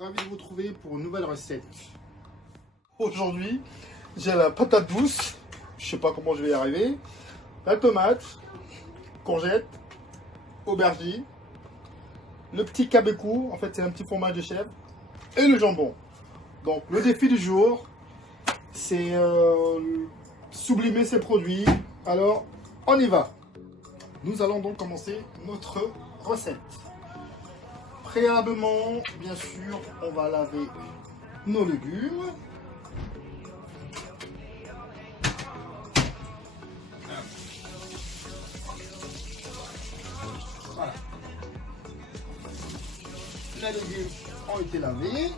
ravi de vous retrouver pour une nouvelle recette. Aujourd'hui, j'ai la patate douce, je sais pas comment je vais y arriver, la tomate, courgette, aubergine, le petit cabecou, en fait c'est un petit fromage de chèvre, et le jambon. Donc le défi du jour, c'est sublimer ces produits. Alors on y va. Nous allons donc commencer notre recette. Préalablement, bien sûr, on va laver nos légumes. Voilà. Les légumes ont été lavés.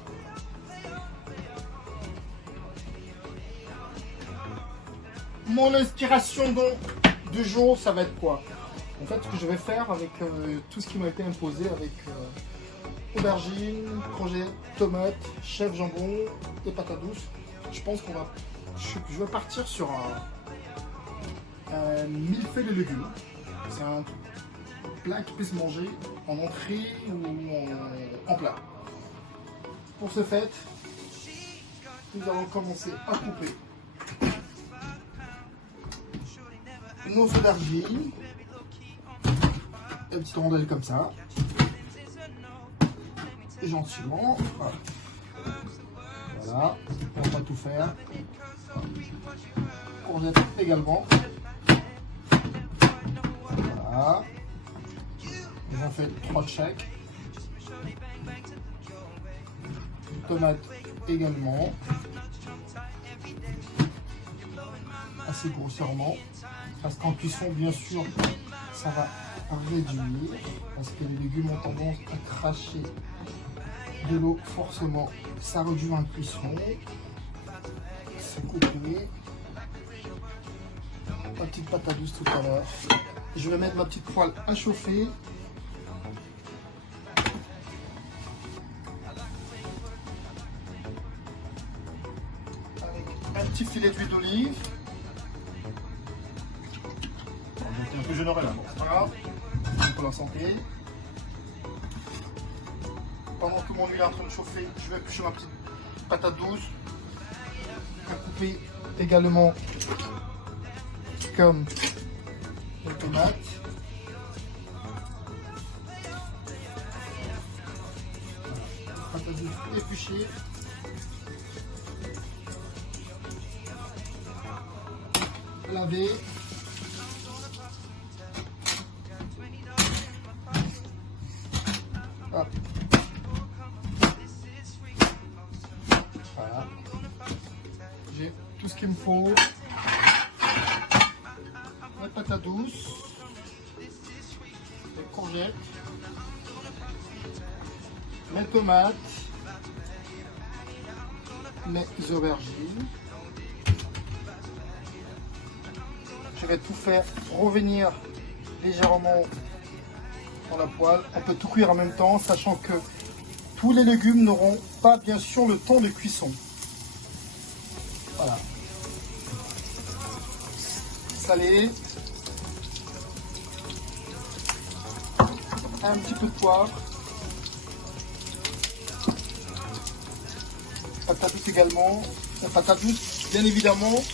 Mon inspiration donc du jour, ça va être quoi? En fait, ce que je vais faire avec tout ce qui m'a été imposé, avec aubergine, courgette, tomate, chèvre, jambon et patates douces, je pense qu'on va, je vais partir sur un millefeuille de légumes. C'est un plat qui peut se manger en entrée ou en plat. Pour ce fait, nous allons commencer à couper nos aubergines, des petites rondelles comme ça, et gentiment, voilà, on va pas tout faire, courgette également, voilà, j'en fais 3 de chaque, tomate également, assez grossièrement, parce qu'en cuisson, bien sûr, ça va réduire, parce que les légumes ont tendance à cracher de l'eau forcément. Ça réduit en cuisson. C'est coupé. Ma petite patate douce tout à l'heure. Je vais mettre ma petite poêle à chauffer. Avec un petit filet d'huile d'olive. Un peu généreux là, bon, c'est pas grave, pour la santé. Pendant que mon huile est en train de chauffer, je vais éplucher ma petite patate douce, à couper également comme les tomates. Patate douce épluchée. Laver. Voilà, j'ai tout ce qu'il me faut. La patate douce, les courgettes, les tomates, les aubergines. Je vais tout faire revenir légèrement dans la poêle. On peut tout cuire en même temps, sachant que tous les légumes n'auront pas bien sûr le temps de cuisson. Voilà. Salé. Un petit peu de poivre. Patate douce également. La patate douce, bien évidemment,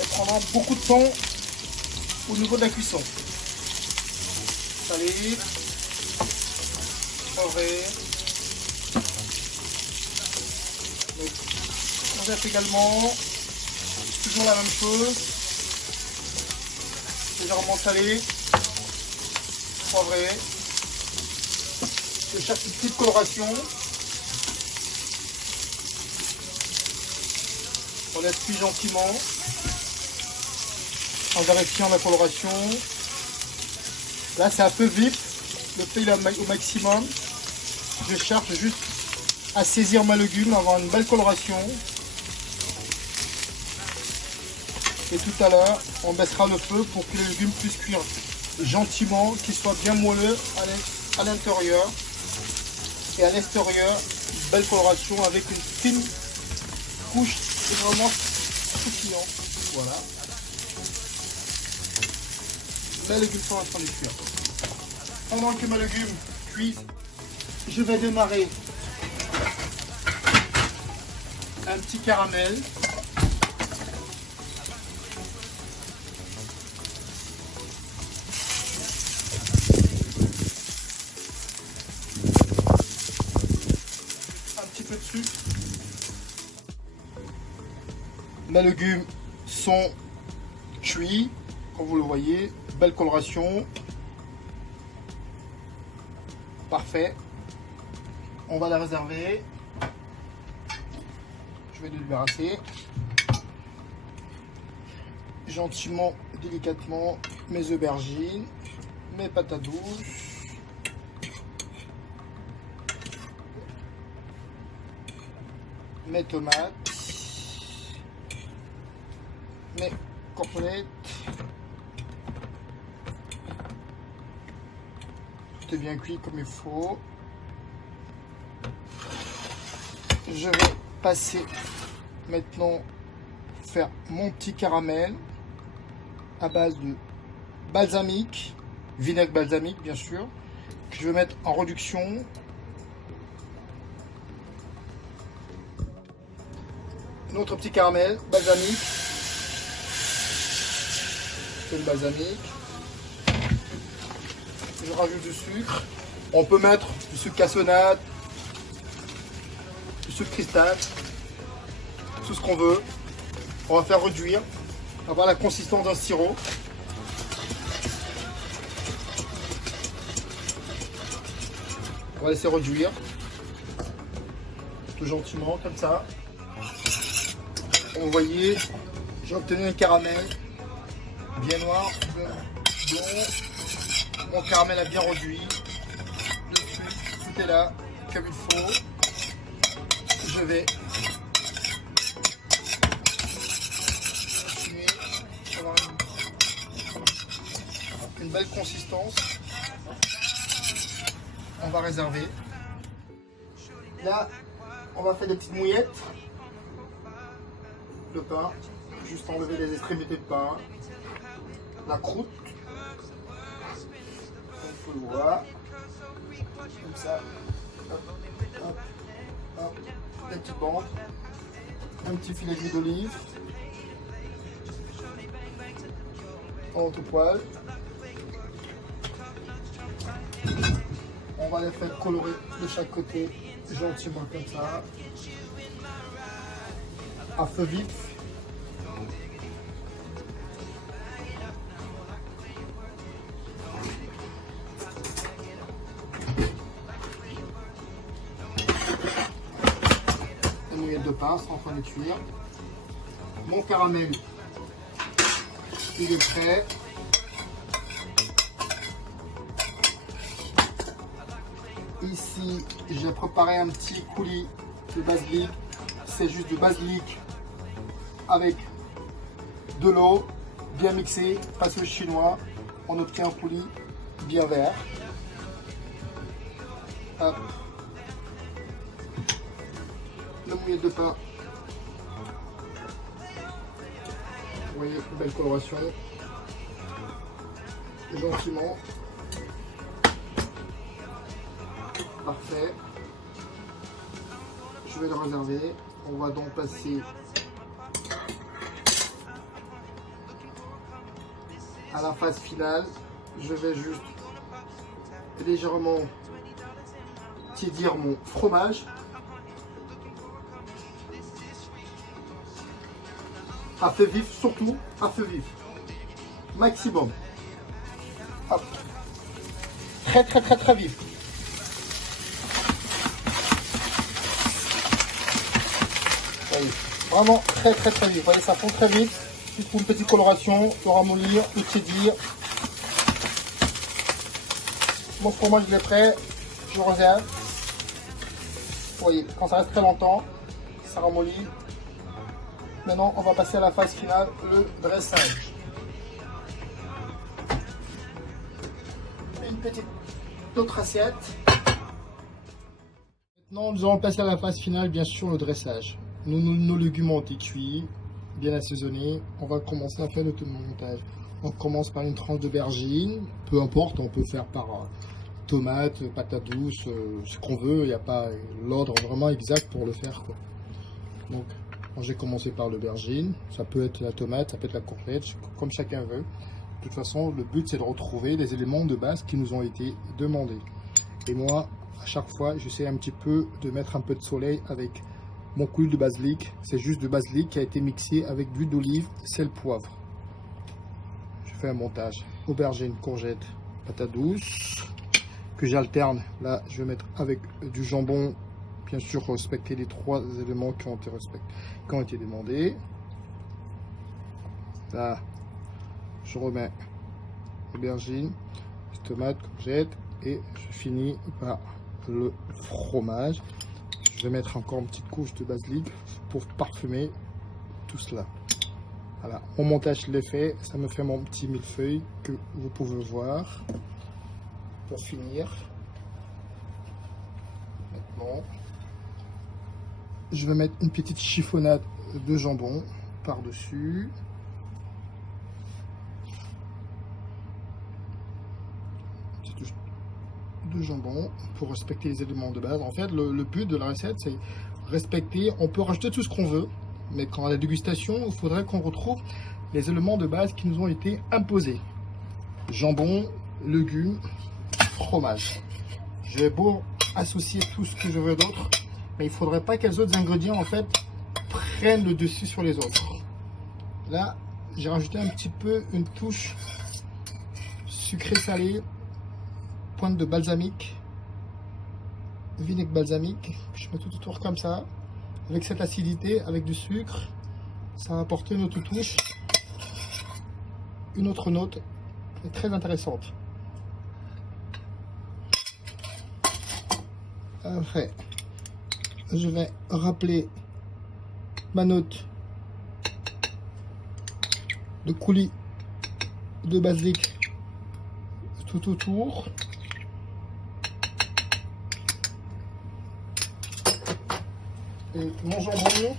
elle prendra beaucoup de temps au niveau de la cuisson. Salé. Poivré. Courgette également, toujours la même chose, légèrement salé, poivré, je cherche une petite coloration, on essuie gentiment en vérifiant la coloration. Là c'est un peu vif, le feu il est au maximum, je cherche juste à saisir ma légume, avoir une belle coloration. Et tout à l'heure, on baissera le feu pour que les légumes puissent cuire gentiment, qu'ils soient bien moelleux à l'intérieur. Et à l'extérieur, une belle coloration avec une fine couche de vraiment croustillant. Voilà. Mes légumes sont en train de cuire. Pendant que mes légumes cuisent, je vais démarrer un petit caramel. Un petit peu de sucre. Mes légumes sont cuits, comme vous le voyez. Belle coloration. Parfait. On va la réserver. Je vais le débarrasser. Gentiment, délicatement, mes aubergines, mes patates douces. Mes tomates. Mes courgettes. Tout est bien cuit comme il faut. Je vais passer maintenant faire mon petit caramel à base de balsamique, vinaigre balsamique bien sûr, que je vais mettre en réduction. Notre petit caramel balsamique, c'est le balsamique. Je rajoute du sucre. On peut mettre du sucre cassonade, du sucre cristal, tout ce qu'on veut. On va faire réduire, avoir la consistance d'un sirop. On va laisser réduire, tout gentiment comme ça. Vous voyez, j'ai obtenu un caramel bien noir, blond. Mon caramel a bien réduit. Le sucre, tout est là, comme il faut. Je vais avoir une belle consistance. On va réserver. Là, on va faire des petites mouillettes. Le pain, juste enlever les extrémités de pain. La croûte. On peut le voir. Comme ça. Hop, hop, hop. Des petites bandes. Un petit filet d'huile d'olive. En tout poil. On va les faire colorer de chaque côté, gentiment comme ça. À feu vif. Une mouillette de pain, c'est en train de cuire. Mon caramel, il est prêt. Ici, j'ai préparé un petit coulis de basilic. C'est juste du basilic avec de l'eau, bien mixé, passé au chinois. On obtient un coulis bien vert. Hop. Le mouillette de pain. Vous voyez, une belle coloration. Gentiment. Parfait. Je vais le réserver. On va donc passer à la phase finale. Je vais juste légèrement tiédir mon fromage. À feu vif, surtout à feu vif. Maximum. Hop. Très vif. Voyez, vraiment très vite. Vous voyez, ça fond très vite. Il faut une petite coloration, le ramollir, le tiédir. Mon fromage il est prêt, je réserve. Vous voyez, quand ça reste très longtemps, ça ramollit. Maintenant, on va passer à la phase finale, le dressage. Une petite autre assiette. Maintenant, nous allons passer à la phase finale, bien sûr, le dressage. Nos légumes ont été cuits, bien assaisonnés. On va commencer à faire le montage. On commence par une tranche d'aubergine. Peu importe, on peut faire par tomate, patate douce, ce qu'on veut. Il n'y a pas l'ordre vraiment exact pour le faire, quoi. Donc, moi, j'ai commencé par l'aubergine. Ça peut être la tomate, ça peut être la courgette, comme chacun veut. De toute façon, le but, c'est de retrouver les éléments de base qui nous ont été demandés. Et moi, à chaque fois, j'essaie un petit peu de mettre un peu de soleil avec mon huile de basilic. C'est juste de basilic qui a été mixé avec de l'huile d'olive, sel, poivre. Je fais un montage. Aubergine, courgette, patate douce, que j'alterne. Là, je vais mettre avec du jambon. Bien sûr, respecter les 3 éléments qui ont été demandés. Là, je remets aubergine, tomate, courgette et je finis par le fromage. Je vais mettre encore une petite couche de basilic pour parfumer tout cela. Voilà, mon montage je l'ai fait, ça me fait mon petit millefeuille que vous pouvez voir. Pour finir, maintenant, je vais mettre une petite chiffonnade de jambon par-dessus. De jambon pour respecter les éléments de base. En fait, le but de la recette, c'est respecter. On peut rajouter tout ce qu'on veut, mais quand à la dégustation, il faudrait qu'on retrouve les éléments de base qui nous ont été imposés. Jambon, légumes, fromage. Je vais beau associer tout ce que je veux d'autre, mais il faudrait pas que les autres ingrédients en fait prennent le dessus sur les autres. Là, j'ai rajouté un petit peu une touche sucré-salé, pointe de balsamique, vinaigre balsamique, je mets tout autour comme ça, avec cette acidité, avec du sucre, ça va apporter une autre touche, une autre note très intéressante. Après, je vais rappeler ma note de coulis de basilic tout autour. Et mon jambon,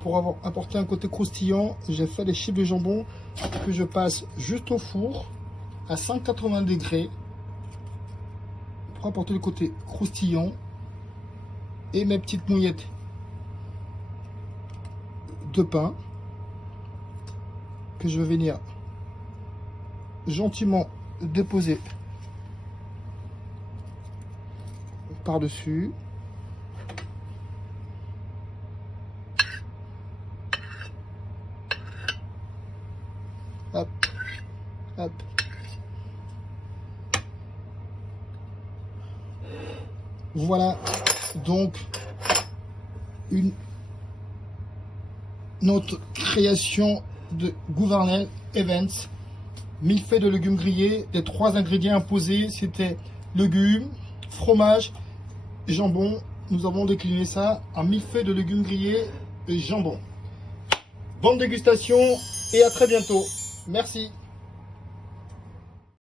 pour avoir apporté un côté croustillant, j'ai fait des chips de jambon que je passe juste au four à 180 degrés pour apporter le côté croustillant, et mes petites mouillettes de pain que je vais venir gentiment déposer par-dessus. Hop, hop. Voilà donc notre création de Gouvernel Evans. Millefeuille de légumes grillés. Les 3 ingrédients imposés, c'était légumes, fromage, jambon. Nous avons décliné ça en millefeuille de légumes grillés et jambon. Bonne dégustation et à très bientôt. Merci.